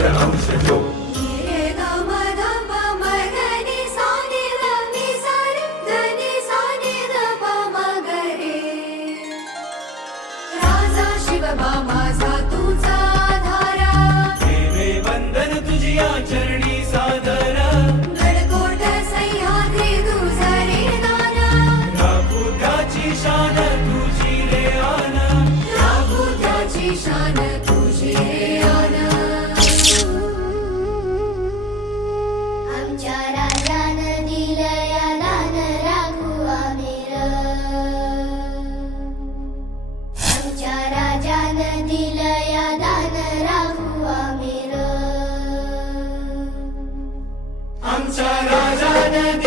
रुद्र अंश जो माझा तुझा धारा देवे वंदन तुझिया चरणी सादर गडकोट सह्याद्री तुझा रे दाना राखू त्याची शान तुझी रे आन राखू त्याची शान तुझी रे आन आमच्या राजानं दिलया दान राखू आम्ही आमच्या राजानं दिलया दान राखू आम्ही आमच्या राजानं